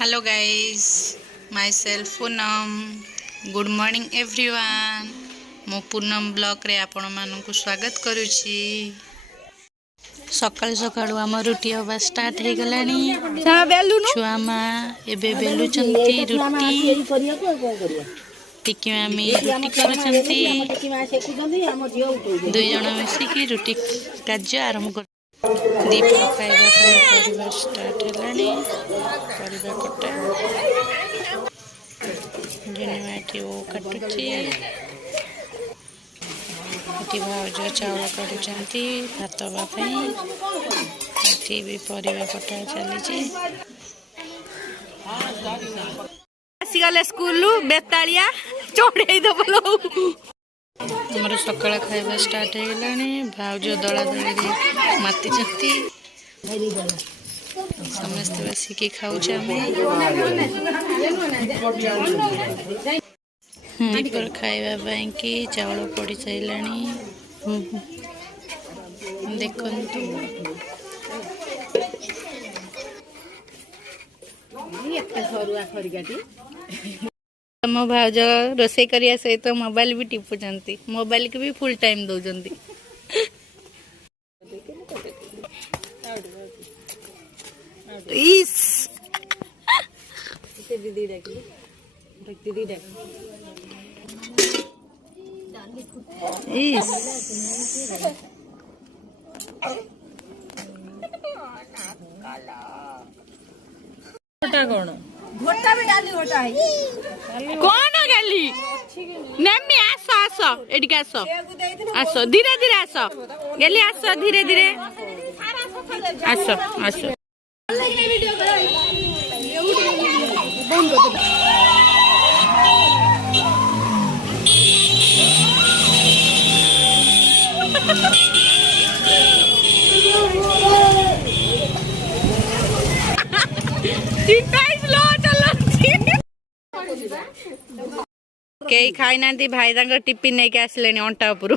Hello guys my self Poonam good morning everyone मो Poonam blog रे आपण मानकु स्वागत करूची। सकाळ सकाळ आम रुटी हवा स्टार्ट हो गलानी। छुआ मा एबे बेलुचंती रुटी टिकी मामी रुटी करूचंती। दुई जण मिसिकी रुटी कार्य आरंभ कर दीपन खाइबा परिवार स्टार्ट हेलानी। परिवार कटा जेनेमाटी ओ काटुची एटी भाउज चाउल करूचंती भात बापई एटी भी परिवार कटा चलीची। आसी गले स्कूल बेतालिया चढ़े दबलो हमर सकाळ खाइबा स्टार्ट हो गलानी। भाउज दला दली माती चंती समस्त बसिकी खाऊचे दीपर खाइबा ପାଇଁ कि चावल पड़ी साइलानी। देखंतु मो भाउज रोसे करिया सहित मोबाइल भी टिपुचंती। मोबाइल के भी फुल टाइम दौचंती। इस कौन घोटा भी डाली घोटा है कौन गली नेमी आसो आसो एडिक आसो आसो धीरे धीरे आसो गली आसो धीरे धीरे आसो आसो कई खाई ना भाई टिफिन नहीं के आसले अंटा उपर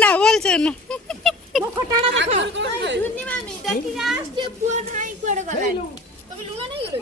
ना बोल से ना मो खटाना देखो सुन्नी मामी देखि आस्ते पुआ नाही कोड गला तबे लुना नहीं गेलो